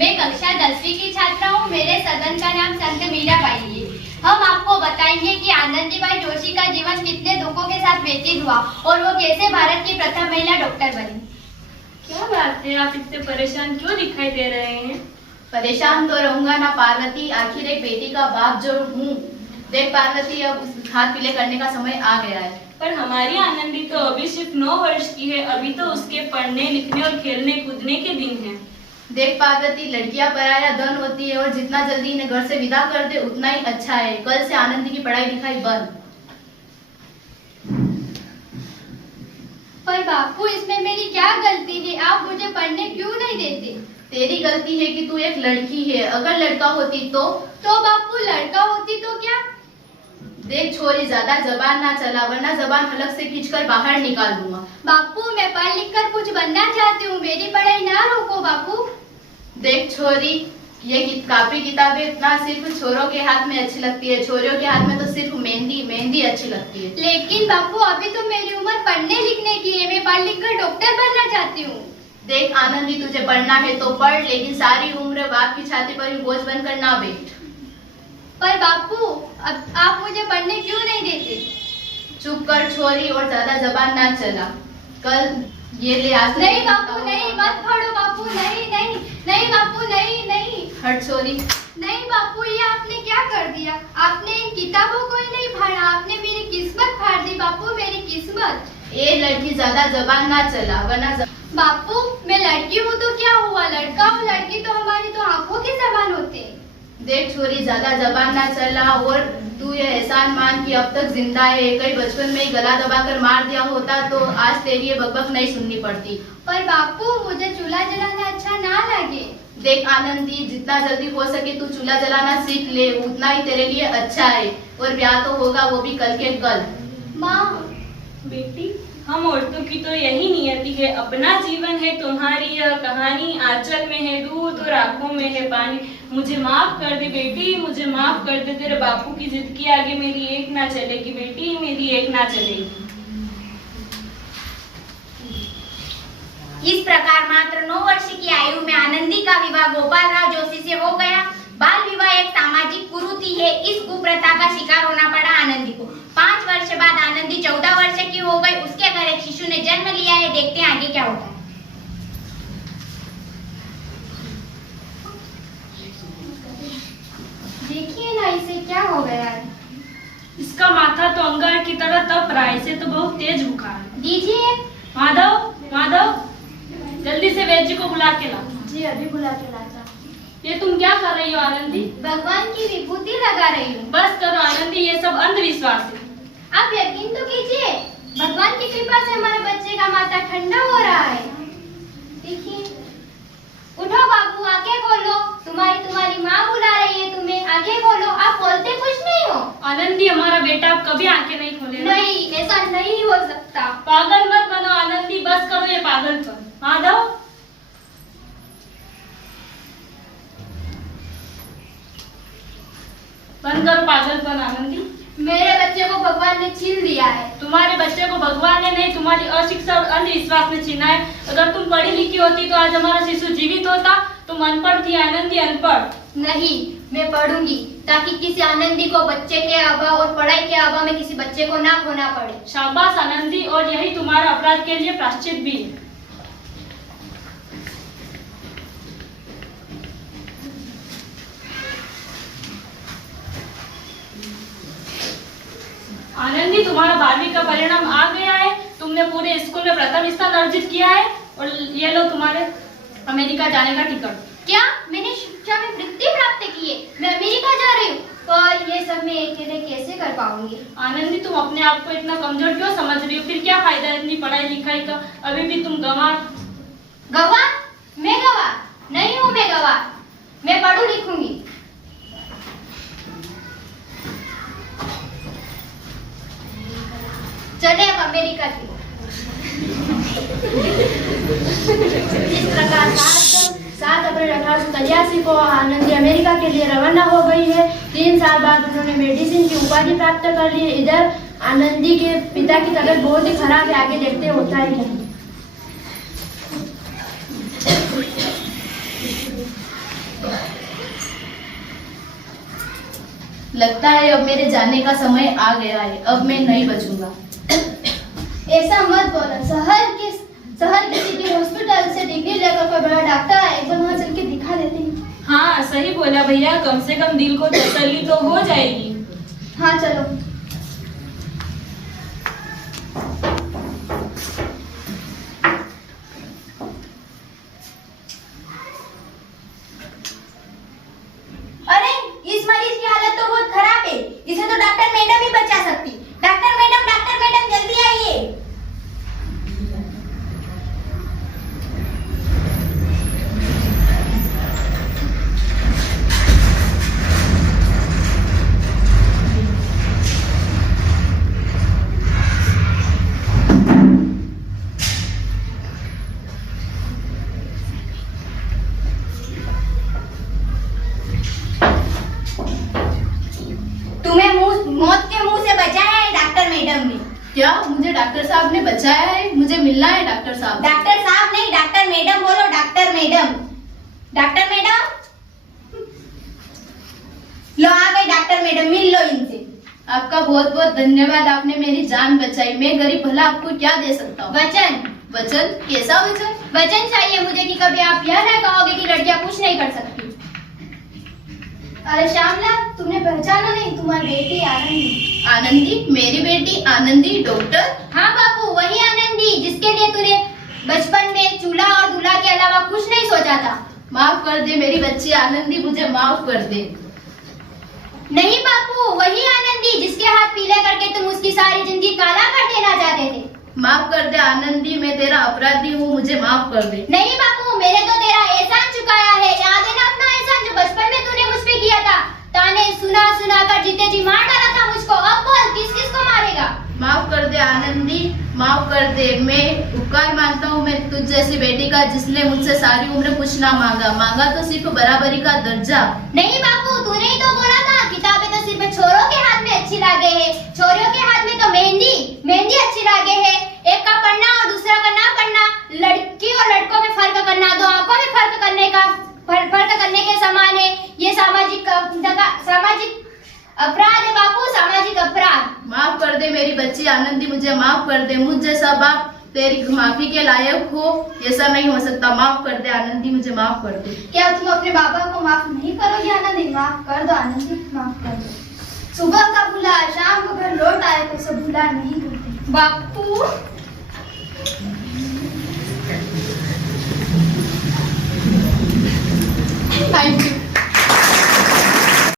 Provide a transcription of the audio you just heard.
मैं कक्षा 10वीं की छात्रा हूँ। मेरे सदन का नाम संत मीराबाई है। हम आपको बताएंगे कि आनंदीबाई जोशी का जीवन कितने दुखों के साथ व्यतीत हुआ और वो कैसे भारत की प्रथम महिला डॉक्टर बनी। क्या बात है, आप इतने परेशान क्यों दिखाई दे रहे हैं? परेशान तो रहूंगा ना पार्वती, आखिर एक बेटी का बाप जो हूँ। देख पार्वती, अब उस हाथ पीले करने का समय आ गया है। पर हमारी आनंदी तो अभी सिर्फ 9 वर्ष की है। अभी तो उसके पढ़ने लिखने और खेलने कूदने के दिन हैं। देख पार्वती, लड़कियां पराया धन होती है और जितना जल्दी इन्हें घर से विदा कर दे उतना ही अच्छा है। कल से आनंदी की पढ़ाई लिखाई बंद। पर बापू, इसमें मेरी क्या गलती है? आप मुझे पढ़ने क्यों नहीं देते? तेरी गलती है कि तू एक लड़की है। अगर लड़का होती तो बापू, लड़का होती तो क्या? देख छोरी, ज्यादा जबान ना चला वरना जबान हलक से खींचकर बाहर निकाल दूंगा। बापू, मैं पढ़ लिख कर कुछ बनना चाहती हूँ। मेरी पढ़ाई ना रोको बापू। देख छोरी, ये कापी किताबें ना सिर्फ छोरों के हाथ में अच्छी लगती है, छोरियों के हाथ में तो सिर्फ मेहंदी अच्छी लगती है। लेकिन बापू, अभी तो मेरी उम्र पढ़ने लिखने की है। मैं पढ़ लिख कर डॉक्टर बनना चाहती हूँ। देख आनंदी, तुझे पढ़ना है तो पढ़, लेकिन सारी उम्र बाप की छाती पर ही बोझ बनकर ना बैठ। पर बापू, अब आप मुझे पढ़ने क्यों नहीं देते? चुप कर छोरी और ज्यादा जबान ना चला। कल ये ले आज। नहीं बापू, नहीं, मत पढ़ो बापू। नहीं नहीं नहीं बापू, नहीं नहीं। हट छोरी। नहीं बापू, ये आपने क्या कर दिया? आपने इन किताबों को ही नहीं पढ़ा, आपने मेरी किस्मत फाड़ दी बापू, मेरी किस्मत। ए लड़की, ज्यादा जबान ना चला वरना बापू, मैं लड़की हूँ तो क्या हुआ? लड़का हूँ, लड़की तो हमारी तो आंखों की जबान होते हैं। देख छोरी, ज्यादा जबान ना चला और तू ये एहसान मान कि अब तक जिंदा है। कहीं बचपन में ही गला दबाकर मार दिया होता तो आज तेरी ये बकबक नहीं सुननी पड़ती। पर बापू, मुझे चूल्हा जलाना अच्छा ना लगे। देख आनंदी, जितना जल्दी हो सके तू चूल्हा जलाना सीख ले, उतना ही तेरे लिए अच्छा है। और ब्याह तो होगा, वो भी कल के कल। माँ। बेटी, हम औरतों की तो यही नियति है। अपना जीवन है तुम्हारी यह कहानी, आंचल में है दूध और आंखों में है पानी। मुझे माफ कर दे बेटी, मुझे माफ कर दे। तेरे बापू की जिद के आगे मेरी एक ना चलेगी बेटी, मेरी एक ना चलेगी। इस प्रकार मात्र 9 वर्ष की आयु में आनंदी का विवाह गोपाल राव जोशी से हो गया। बाल विवाह एक सामाजिक कुरीति है। इस कुप्रथा का शिकार होना पड़ा आनंदी को। 5 वर्ष बाद आनंदी 14 वर्ष की हो गई। उसके घर एक शिशु ने जन्म लिया है। देखते हैं आगे क्या होता है। देखिए ना, इसे क्या हो गया है? इसका माथा तो अंगार की तरह तप रहा है। इसे तो बहुत तेज बुखार है। दीजिए। माधव, माधव, जल्दी से वैद्य जी को बुला के ला। जी, अभी बुला के लाता। ये तुम क्या कर रही हो आनंदी? भगवान की विभूति लगा रही हूँ। बस करो आनंदी, ये सब अंधविश्वास है। आप यकीन तो कीजिए, भगवान की कृपा से हमारे बच्चे का माथा ठंडा हो रहा है। देखिए। उठो बाबू, आंखें खोलो। तुम्हारी माँ बुला रही है तुम्हें। आंखें खोलो। आप बोलते कुछ नहीं हो। आनंदी, हमारा बेटा अब कभी आंखें नहीं खोलेगा। नहीं, ऐसा नहीं हो सकता। पागल मत बनो आनंदी, बस करो ये पागलपन। माधव, बंद करो पागलपन आनंदी। मेरे बच्चे को भगवान ने छीन लिया है। तुम्हारे बच्चे को भगवान ने नहीं, तुम्हारी अशिक्षा और अंधविश्वास ने छीना है। अगर तुम पढ़ी लिखी होती तो आज हमारा शिशु जीवित होता। तुम अनपढ़ थी आनंदी, अनपढ़। नहीं, मैं पढ़ूंगी ताकि किसी आनंदी को बच्चे के अभाव और पढ़ाई के अभाव में किसी बच्चे को ना खोना पड़े। शाबाश आनंदी, और यही तुम्हारा अपराध के लिए प्रायश्चित भी है। आनंदी, तुम्हारा 12वीं का परिणाम आ गया है। तुमने पूरे स्कूल में प्रथम स्थान अर्जित किया है और ये लो तुम्हारे अमेरिका जाने का टिकट। क्या? मैंने शिक्षा में वृत्ति प्राप्त की है। मैं अमेरिका जा रही हूँ। पर ये सब मैं अकेले कैसे कर पाऊंगी? आनंदी, तुम अपने आप को इतना कमजोर क्यों समझ रही हो? फिर क्या फायदा है इतनी पढ़ाई लिखाई का? अभी भी तुम गंवार। गवार? मैं गवार नहीं हूँ। मैं गवार, मैं पढ़ू लिखूंगी। चले अब अमेरिका की। इस प्रकार 7 अप्रैल 1883 को आनंदी अमेरिका के लिए रवाना हो गई है। 3 साल बाद उन्होंने मेडिसिन की उपाधि प्राप्त कर ली। इधर आनंदी के पिता की तबीयत बहुत ही खराब है। आगे देखते होता है क्या। लगता है अब मेरे जाने का समय आ गया है, अब मैं नहीं बचूंगा। ऐसा मत बोलो। शहर के सिटी हॉस्पिटल से डिग्री लेकर कोई बड़ा डॉक्टर आए, एक बार वहाँ चल के दिखा देते हैं। हाँ सही बोला भैया, कम से कम दिल को तसल्ली तो हो जाएगी। हाँ चलो। अरे इस मरीज की हालत तो बहुत खराब है, इसे तो डॉक्टर मैडम ही बचा सकती। डॉक्टर मैडम जल्दी आइए। तुम्हें मौत के मुंह से बचाया है डॉक्टर मैडम ने। क्या मुझे डॉक्टर साहब ने बचाया है? मुझे मिलना है डॉक्टर साहब। डॉक्टर साहब नहीं, डॉक्टर मैडम बोलो। Doctor madam, doctor madam. लो आ गई डॉक्टर मैडम, मिल लो इनसे। आपका बहुत बहुत धन्यवाद, आपने मेरी जान बचाई। मैं गरीब भला आपको क्या दे सकता हूँ? वचन। वचन? कैसा वचन? वचन चाहिए मुझे कि कभी आप यह न कहोगे कि लड़कियां कुछ नहीं कर सकती। अरे श्यामला, तुमने पहचाना नहीं? तुम्हारी बेटी आनंदी। आनंदी? मेरी बेटी आनंदी? डॉक्टर? हाँ बापू, वही आनंदी जिसके लिए तूने बचपन में चूल्हा और दूल्हा के अलावा कुछ नहीं सोचा था। माफ कर दे मेरी बच्ची आनंदी, मुझे माफ कर दे। नहीं बापू, वही आनंदी जिसके हाथ पीले करके तुम उसकी सारी जिंदगी काला कर देना चाहते थे। माफ कर दे आनंदी, मैं तेरा अपराधी हूँ, मुझे माफ कर दे। नहीं बापू, मैंने तो तेरा एहसान चुकाया है। याद है ना अपना एहसान जो बचपन में तूने मुझ पे किया था? ताने सुना सुना कर जीते जी मार डाला था मुझको। अब बोल किस किस को मारेगा? माफ कर दे आनंदी, माफ कर दे। मैं उपकार मानता हूँ मैं तुझ जैसी बेटी का, जिसने मुझसे सारी उम्र कुछ ना मांगा तो सिर्फ बराबरी का दर्जा। नहीं बापू, तूने ही तो बोला था किताबें तो सिर्फ छोरों के हाथ में अच्छी लागे है, छोरियों के हाथ में तो मेहंदी अच्छी लागे है। एक का पढ़ना और दूसरा का ना पढ़ना, लड़की और लड़कों में फर्क करना, दो आंखों में फर्क करने के समान है। ये सामाजिक अपराध है बापू, सामाजिक अपराध। माफ कर दे मेरी बच्ची आनंदी, मुझे माफ कर दे। मुझ जैसा बाप तेरी माफी के लायक हो, ऐसा नहीं हो सकता। माफ कर दे आनंदी, मुझे माफ कर दे। क्या तुम अपने बाबा को माफ नहीं करोगे आनंदी? माफ कर दो आनंदी, माफ कर दो। सुबह का भूला शाम को घर लौट आए तो सब भूला नहीं करते। बापू थैंक यू।